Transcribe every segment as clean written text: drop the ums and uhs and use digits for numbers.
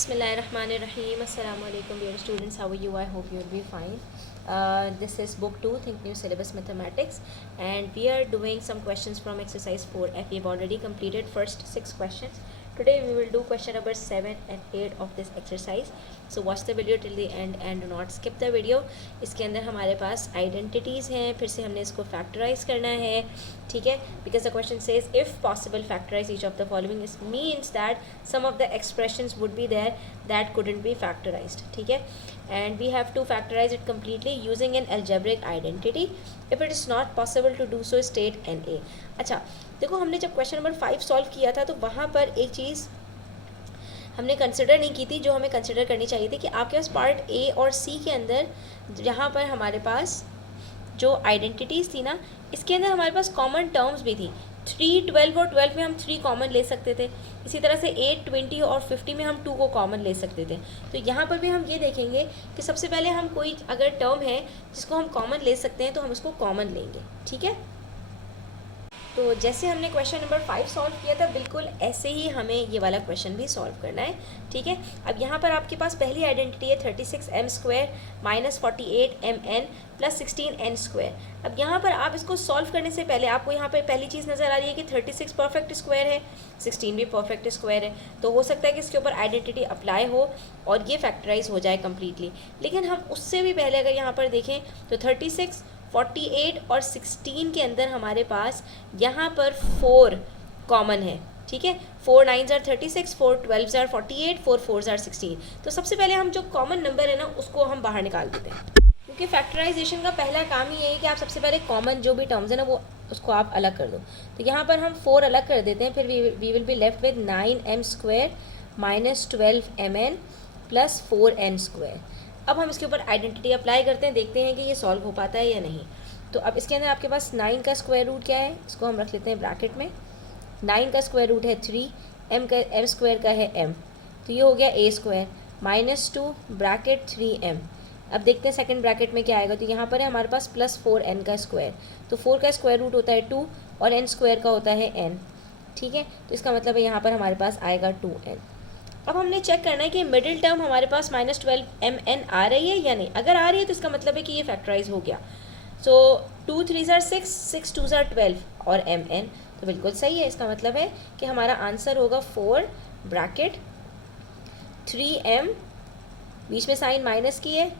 Bismillahirrahmanirrahim. Assalamu alaikum dear students. How are you? I hope you will be fine. This is book 2 Think New Syllabus Mathematics, and we are doing some questions from exercise 4F. We have already completed first 6 questions. Today we will do question number 7 and 8 of this exercise. So watch the video till the end and do not skip the video. इसके अंदर हमारे पास identities हैं, फिर से हमने इसको factorise करना है, ठीक है. Because the question says if possible factorise each of the following. This means that some of the expressions would be there that couldn't be factorized, ठीक है. And we have to factorize it completely using an algebraic identity. If it is not possible to do so, state NA. अच्छा देखो, हमने जब question number 5 solve किया था तो वहाँ पर एक चीज़ हमने कंसिडर नहीं की थी जो हमें कंसिडर करनी चाहिए थी कि आपके पास पार्ट ए और सी के अंदर जहाँ पर हमारे पास जो आइडेंटिटीज़ थी ना, इसके अंदर हमारे पास कॉमन टर्म्स भी थी. 3, 12 और 12 में हम 3 कॉमन ले सकते थे. इसी तरह से 8, 20 और 50 में हम 2 को कॉमन ले सकते थे. तो यहाँ पर भी हम ये देखेंगे कि सबसे पहले हम कोई अगर टर्म है जिसको हम कॉमन ले सकते हैं तो हम उसको कॉमन लेंगे, ठीक है. तो जैसे हमने क्वेश्चन नंबर 5 सॉल्व किया था बिल्कुल ऐसे ही हमें ये वाला क्वेश्चन भी सॉल्व करना है, ठीक है. अब यहाँ पर आपके पास पहली आइडेंटिटी है 36m² - 48mn + 16n². अब यहाँ पर आप इसको सॉल्व करने से पहले आपको यहाँ पर पहली चीज़ नज़र आ रही है कि 36 परफेक्ट स्क्वायर है, 16 भी परफेक्ट स्क्वायर है. तो हो सकता है कि इसके ऊपर आइडेंटिटी अप्लाई हो और ये फैक्टराइज हो जाए कम्प्लीटली. लेकिन हम उससे भी पहले अगर यहाँ पर देखें तो 36, 48 और 16 के अंदर हमारे पास यहाँ पर 4 कॉमन है, ठीक है. 4 9s are 36, 4 12s are 48, 4 4s are 16. तो सबसे पहले हम जो कॉमन नंबर है ना उसको हम बाहर निकाल देते हैं, क्योंकि फैक्टराइजेशन का पहला काम ही है कि आप सबसे पहले कॉमन जो भी टर्म्स है ना वो उसको आप अलग कर दो. तो यहाँ पर हम 4 अलग कर देते हैं. फिर we will be left with 9m² - 12mn + 4n². अब हम इसके ऊपर आइडेंटिटी अप्लाई करते हैं, देखते हैं कि ये सॉल्व हो पाता है या नहीं. तो अब इसके अंदर आपके पास 9 का स्क्वायर रूट क्या है, इसको हम रख लेते हैं ब्रैकेट में. 9 का स्क्वायर रूट है 3, m² का है m, तो ये हो गया a² -2 ब्रैकेट 3m. अब देखते हैं सेकंड ब्रैकेट में क्या आएगा. तो यहाँ पर है हमारे पास +4n का स्क्वायर. तो 4 का स्क्वायर रूट होता है 2 और n² का होता है n, ठीक है. तो इसका मतलब है यहाँ पर हमारे पास आएगा 2n. अब हमने चेक करना है कि मिडिल टर्म हमारे पास -12mn आ रही है या नहीं. अगर आ रही है तो इसका मतलब है कि ये फैक्टराइज हो गया. सो 2 3s are 6, 6 2s are 12 और mn तो बिल्कुल सही है. इसका मतलब है कि हमारा आंसर होगा 4 ब्रैकेट 3m, बीच में साइन माइनस की है,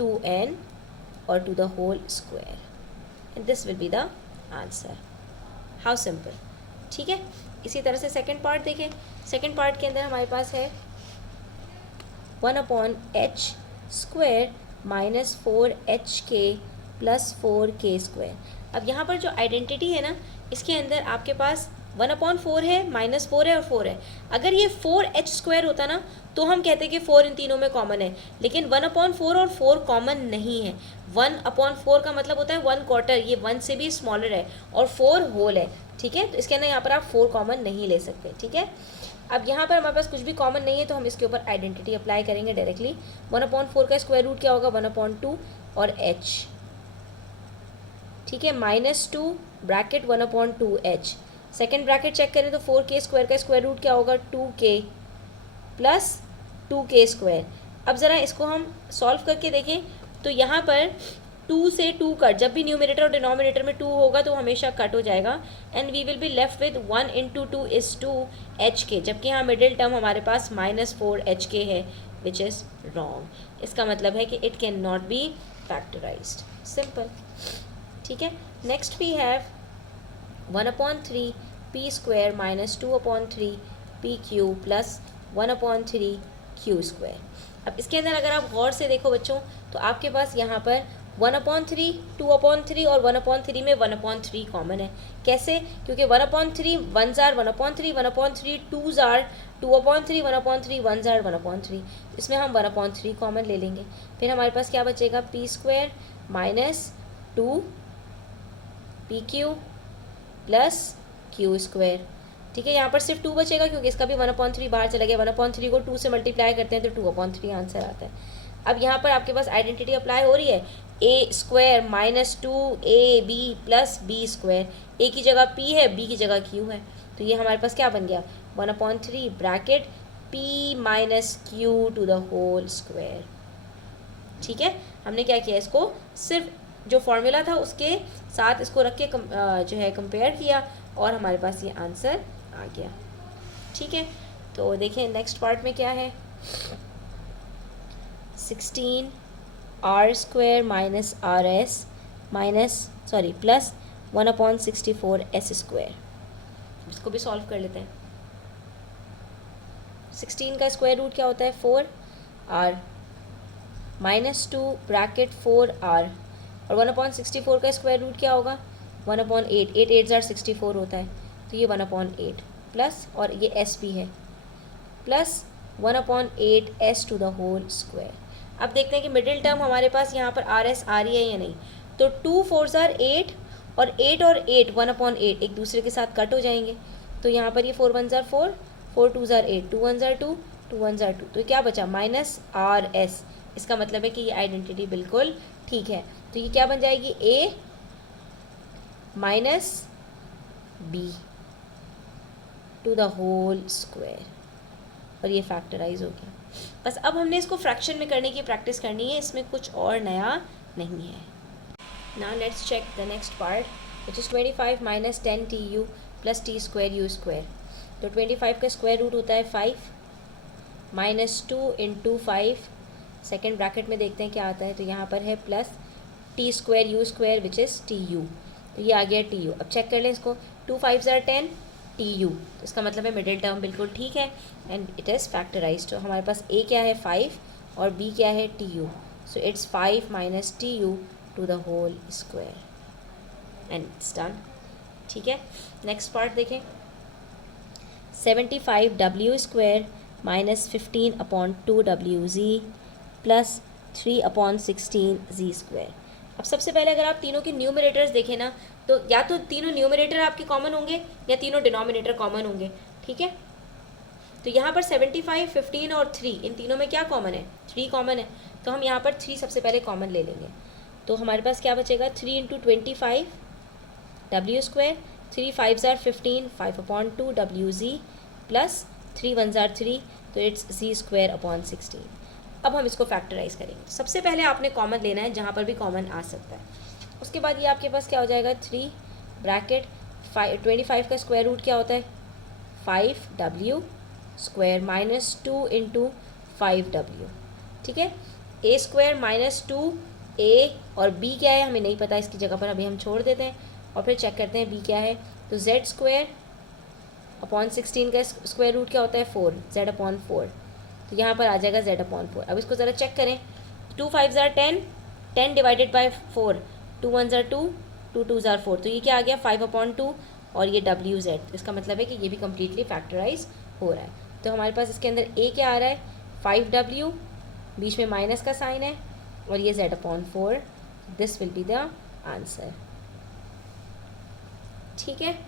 2n और to the whole square. And this will be the answer. How simple, ठीक है. इसी तरह से सेकंड पार्ट देखें. सेकंड पार्ट के अंदर हमारे पास है 1/h² - 4hk + 4k². अब यहाँ पर जो आइडेंटिटी है ना इसके अंदर आपके पास 1/4 है, -4 है और 4 है. अगर ये 4h² होता ना तो हम कहते कि 4 इन तीनों में कॉमन है. लेकिन 1/4 और 4 कॉमन नहीं है. 1/4 का मतलब होता है 1/4, ये 1 से भी स्मॉलर है, और 4 होल है, ठीक है. तो इसके अंदर यहाँ पर आप 4 कॉमन नहीं ले सकते, ठीक है. अब यहाँ पर हमारे पास कुछ भी कॉमन नहीं है तो हम इसके ऊपर आइडेंटिटी अप्लाई करेंगे डायरेक्टली. 1/4 का स्क्वायर रूट क्या होगा, 1/2 और h, ठीक है, -2 bracket 1/2h. Second bracket check करें तो 4k² का स्क्वायर रूट क्या होगा, 2k + 2k². अब ज़रा इसको हम सॉल्व करके देखें तो यहाँ पर 2 से 2 कट, जब भी न्यूमरेटर और डिनोमिनेटर में 2 होगा तो हमेशा कट हो जाएगा. And we will be left with 1 × 2 = 2hk, जबकि यहाँ मिडिल टर्म हमारे पास -4hk है, विच इज़ रॉन्ग. इसका मतलब है कि it can not be factorised. सिंपल, ठीक है. Next we have 1/3 p² - 2/3 pq + 1/3 q². अब इसके अंदर अगर आप गौर से देखो बच्चों तो आपके पास यहाँ पर 1/3, 2/3 और 1/3 में 1/3 कॉमन है. कैसे? क्योंकि 1/3 1s are 1/3, 1/3 2s are 2/3, 1/3 1s are 1/3. इसमें हम 1/3 कॉमन ले लेंगे. फिर हमारे पास क्या बचेगा, p² - 2 pq + q². ठीक है, यहाँ पर सिर्फ 2 बचेगा क्योंकि इसका भी 1/3 बाहर चला गया. 1/3 को 2 से मल्टीप्लाई करते हैं तो 2/3 आंसर आता है. अब यहाँ पर आपके पास आइडेंटिटी अप्लाई हो रही है. a² - 2ab + b². a की जगह p है, b की जगह q है, तो ये हमारे पास क्या बन गया, 1/3 bracket p minus Q to the whole square. ठीक है, हमने क्या किया, इसको सिर्फ जो फॉर्मूला था उसके साथ इसको रख के जो है कंपेयर किया और हमारे पास ये आंसर आ गया। ठीक है, तो देखें नेक्स्ट पार्ट में क्या है, 16 R square minus R S plus 1/64 S square. इसको भी सॉल्व कर लेते हैं। 16 का स्क्वायर रूट क्या होता है, 4r माइनस 2 ब्रैकेट 4r और 1/64 का स्क्वायर रूट क्या होगा, 1/8, 8 8 जार 64 होता है, तो ये 1/8 प्लस और ये s भी है plus 1/8 s to the whole square. अब देखते हैं कि मिडिल टर्म हमारे पास यहाँ पर आर एस आ रही है या नहीं। तो 2 4 जार 8 और 8 और 8 1/8 एक दूसरे के साथ कट हो जाएंगे, तो यहाँ पर ये 4 1 जार 4, 4 2 जार 8, 2 1 जार 2, 2 1 जार 2, तो क्या बचा माइनस आर एस। इसका मतलब है कि ये आइडेंटिटी बिल्कुल ठीक है, तो ये क्या बन जाएगी, a minus b to the whole square, और ये फैक्टराइज हो गया। बस अब हमने इसको फ्रैक्शन में करने की प्रैक्टिस करनी है, इसमें कुछ और नया नहीं है। Now let's check the next part which is 25 minus 10 T U plus T square U square. तो 25 का स्क्वायर रूट होता है 5 माइनस 2 इंटू 5, सेकेंड ब्रैकेट में देखते हैं क्या आता है, तो यहाँ पर है plus T square U square which is T U, तो ये आ गया टी यू। अब चेक कर लें इसको, 2 5 ज़ार 10 टी यू, तो इसका मतलब है मिडिल टर्म बिल्कुल ठीक है एंड इट इज़ फैक्टराइज। तो हमारे पास a क्या है 5 और b क्या है T U, so it's 5 minus T U to the whole square and it's done. ठीक है, नेक्स्ट पार्ट देखें, 75 W square minus 15/2wz plus 3/16 z square. अब सबसे पहले अगर आप तीनों के न्यूमरेटर्स देखें ना, तो या तो तीनों न्यूमरेटर आपके कॉमन होंगे या तीनों डिनोमिनेटर कॉमन होंगे। ठीक है, तो यहाँ पर 75, 15 और 3, इन तीनों में क्या कॉमन है, 3 कॉमन है, तो हम यहाँ पर 3 सबसे पहले कॉमन ले लेंगे। तो हमारे पास क्या बचेगा, 3 इंटू 25 डब्ल्यू स्क्वायर, 3 5 ज़ार 15, 5/2wz प्लस 3 1 ज़ार 3, तो इट्स z स्क्वायर अपॉन 16। अब हम इसको फैक्टराइज करेंगे। सबसे पहले आपने कॉमन लेना है जहाँ पर भी कॉमन आ सकता है, उसके बाद ये आपके पास क्या हो जाएगा, 3 ब्रैकेट 25 का स्क्वायर रूट क्या होता है 5w square minus 2 into 5w। ठीक है, a स्क्वायर माइनस 2a और b क्या है हमें नहीं पता, इसकी जगह पर अभी हम छोड़ देते हैं और फिर चेक करते हैं b क्या है। तो z स्क्वायर अपॉन 16 का स्क्वायर रूट क्या होता है 4, z अपॉन 4, तो यहाँ पर आ जाएगा z अपॉन 4। अब इसको ज़रा चेक करें, 2 5 ज़ार 10, 10 डिवाइडेड बाई 4, 2 1 ज़ार 2, 2 2 ज़ार 4, तो ये क्या आ गया 5/2 और ये wz। इसका मतलब है कि ये भी कम्प्लीटली फैक्टराइज हो रहा है। तो हमारे पास इसके अंदर a क्या आ रहा है 5w, बीच में माइनस का साइन है और ये z upon 4, this will be the answer. ठीक है,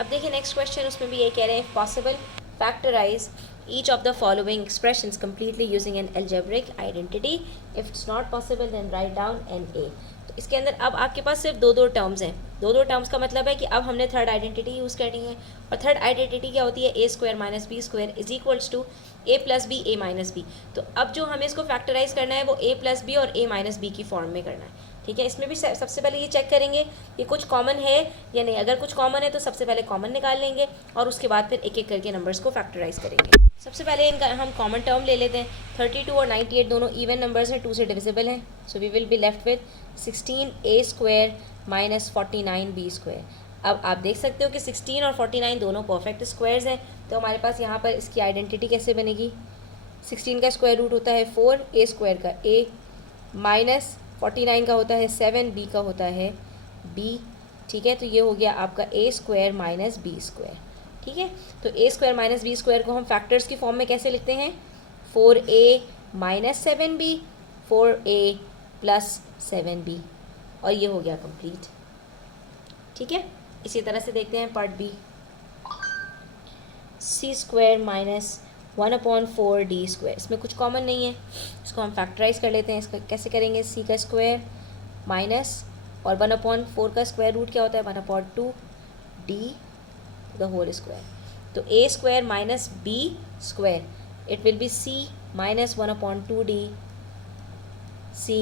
अब देखिए नेक्स्ट क्वेश्चन, उसमें भी ये कह रहे हैं, possible factorise each of the following expressions completely using an algebraic identity. If it's not possible then write down NA. तो इसके अंदर अब आपके पास सिर्फ दो टर्म्स हैं। दो टर्म्स का मतलब है कि अब हमने थर्ड आइडेंटिटी यूज़ करनी है, और थर्ड आइडेंटिटी क्या होती है, a square minus B square is equals to a plus B a minus B. तो अब जो हमें इसको फैक्टराइज करना है वो a प्लस बी और a माइनस बी की फॉर्म में करना है। ठीक है, इसमें भी सबसे पहले ये चेक करेंगे कि कुछ कॉमन है या नहीं। अगर कुछ कॉमन है तो सबसे पहले कॉमन निकाल लेंगे और उसके बाद फिर एक एक करके नंबर्स को फैक्टराइज करेंगे। सबसे पहले इनका हम कॉमन टर्म ले लेते हैं। 32 और 98 दोनों इवन नंबर्स हैं, 2 से डिविजिबल हैं, so we will be left with 16a square minus 49b square. अब आप देख सकते हो कि 16 और 49 दोनों परफेक्ट स्क्वायर्स हैं, तो हमारे पास यहाँ पर इसकी आइडेंटिटी कैसे बनेगी, 16 का स्क्वायर रूट होता है 4, a स्क्वायर का a माइनस 49 का होता है 7, b का होता है b। ठीक है, तो ये हो गया आपका a square minus b square. ठीक है, तो a square minus B square को हम फैक्टर्स की फॉर्म में कैसे लिखते हैं, 4a minus 7b, 4a plus 7b, और ये हो गया कंप्लीट। ठीक है, इसी तरह से देखते हैं part B, c square minus 1/4d square. इसमें कुछ कॉमन नहीं है, इसको हम फैक्टराइज कर लेते हैं। इसका कैसे करेंगे, c का स्क्वायर माइनस और 1/4 का स्क्वायर रूट क्या होता है 1/2d द होल स्क्वायर। तो A square minus B square, it will be C minus 1/2d C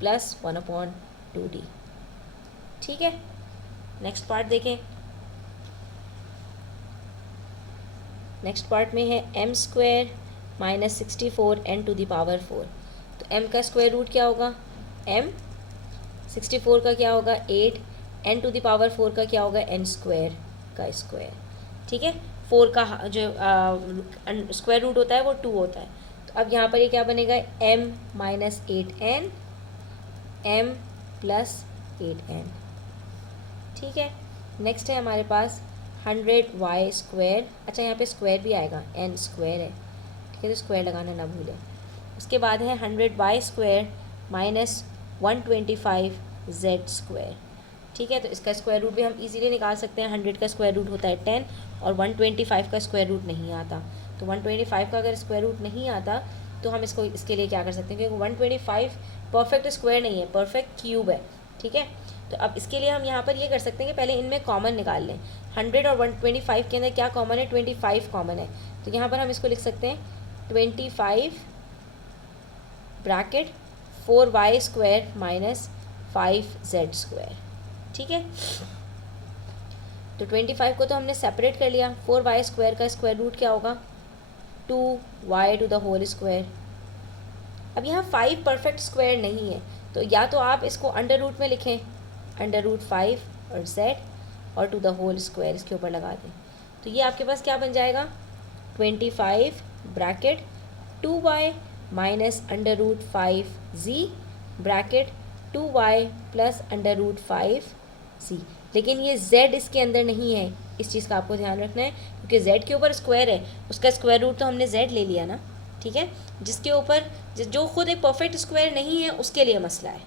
plus 1/2d। ठीक है, नेक्स्ट पार्ट देखें। नेक्स्ट पार्ट में है M square minus 64 n to the power 4। तो m का स्क्वायर रूट क्या होगा, m 64 का क्या होगा 8, n टू द पावर 4 का क्या होगा n स्क्वायर का स्क्वायर। ठीक है, 4 का जो स्क्वायर रूट होता है वो 2 होता है। तो अब यहाँ पर ये क्या बनेगा, m minus 8n m plus 8n। ठीक है, नेक्स्ट है हमारे पास 100y स्क्वायर। अच्छा, यहाँ पे स्क्वायर भी आएगा, n स्क्वायर है, ठीक है, तो स्क्वायर लगाना ना भूलें। उसके बाद है 100y square minus 125z square. ठीक है, तो इसका स्क्वायर रूट भी हम इजीली निकाल सकते हैं। 100 का स्क्वायर रूट होता है 10 और 125 का स्क्वायर रूट नहीं आता। तो 125 का अगर स्क्वायर रूट नहीं आता तो हम इसके लिए क्या कर सकते हैं, क्योंकि 125 परफेक्ट स्क्वायर नहीं है, परफेक्ट क्यूब है। ठीक है, तो अब इसके लिए हम यहाँ पर ये कर सकते हैं कि पहले इनमें कॉमन निकाल लें। 100 और 125 के अंदर क्या कॉमन है, 25 कॉमन है। तो यहाँ पर हम इसको लिख सकते हैं 25 bracket 4y square minus 5z square. ठीक है, तो 25 को तो हमने सेपरेट कर लिया। 4y स्क्वायर का स्क्वायर रूट क्या होगा, 2y to the whole square. अब यहाँ 5 परफेक्ट स्क्वायर नहीं है, तो या तो आप इसको अंडर रूट में लिखें, अंडर रूट 5 और z और टू द होल स्क्वायर इसके ऊपर लगा दें। तो ये आपके पास क्या बन जाएगा, 25 bracket 2y minus under root 5z bracket 2y plus under root 5z। लेकिन ये z इसके अंदर नहीं है, इस चीज़ का आपको ध्यान रखना है, क्योंकि z के ऊपर स्क्वायर है, उसका स्क्वायर रूट तो हमने z ले लिया ना। ठीक है, जिसके ऊपर जो खुद एक परफेक्ट स्क्वायर नहीं है उसके लिए मसला है।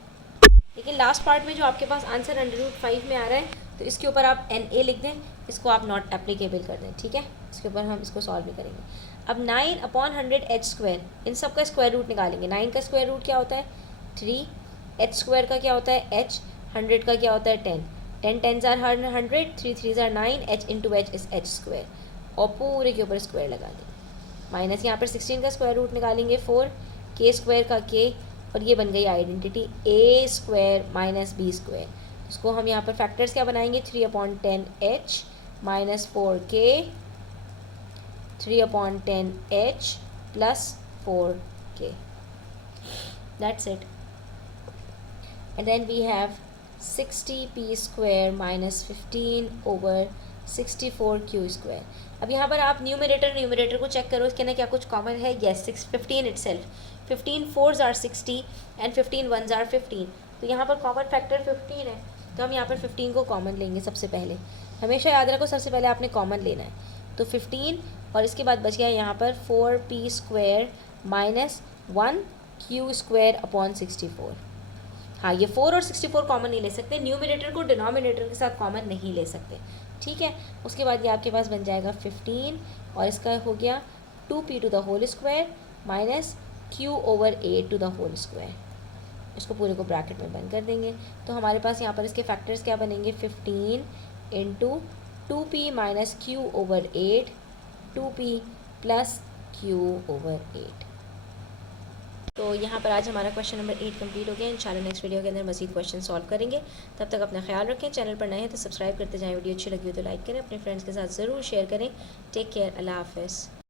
लेकिन लास्ट पार्ट में जो आपके पास आंसर अंडर रूट 5 में आ रहा है, तो इसके ऊपर आप NA लिख दें, इसको आप नॉट एप्लीकेबल कर दें। ठीक है, इसके ऊपर हम इसको सॉल्व नहीं करेंगे। अब 9/100 h स्क्वायर, इन सब का स्क्वायर रूट निकालेंगे। 9 का स्क्वायर रूट क्या होता है 3, h स्क्वायर का क्या होता है h, 100 का क्या होता है 10, 10 10s are 100, 3 3s are 9, h into h is h square, और पूरे के ऊपर स्क्वायर लगा देंगे। माइनस यहाँ पर 16 का स्क्वायर रूट निकालेंगे 4, k स्क्वायर का k, और ये बन गई identity a square minus b square. उसको हम यहाँ पर फैक्टर्स क्या बनाएंगे, 3/10h minus 4k 3/10h plus 4k, that's it. And then we have 60p square minus 15 over 64q square. अब यहाँ पर आप न्यूमरेटर को चेक करो, इसके अंदर क्या कुछ कॉमन है। Yes, 15 itself, 15 4s are 60 and 15 1s are 15। तो यहाँ पर कॉमन फैक्टर 15 है, तो हम यहाँ पर 15 को कॉमन लेंगे। सबसे पहले हमेशा याद रखो, सबसे पहले आपने कॉमन लेना है। तो 15 और इसके बाद बच गया यहाँ पर 4p square minus 1q square upon 64। हाँ, ये 4 और 64 कॉमन नहीं ले सकते, न्यूमरेटर को डिनोमिनेटर के साथ कॉमन नहीं ले सकते। ठीक है, उसके बाद ये आपके पास बन जाएगा 15 और इसका हो गया 2p to the whole square minus q over 8 to the whole square. इसको पूरे को ब्रैकेट में बंद कर देंगे। तो हमारे पास यहाँ पर इसके फैक्टर्स क्या बनेंगे, 15 into 2p minus q over 8, 2p plus q over 8। तो यहाँ पर आज हमारा क्वेश्चन नंबर 8 कंप्लीट हो गया। इंशाल्लाह नेक्स्ट वीडियो के अंदर मज़ीद क्वेश्चन सॉल्व करेंगे। तब तक अपना ख्याल रखें। चैनल पर नए हैं तो सब्सक्राइब करते जाएं। वीडियो अच्छी लगी हो तो लाइक करें, अपने फ्रेंड्स के साथ ज़रूर शेयर करें। टेक केयर, अल्लाह हाफ़िज़।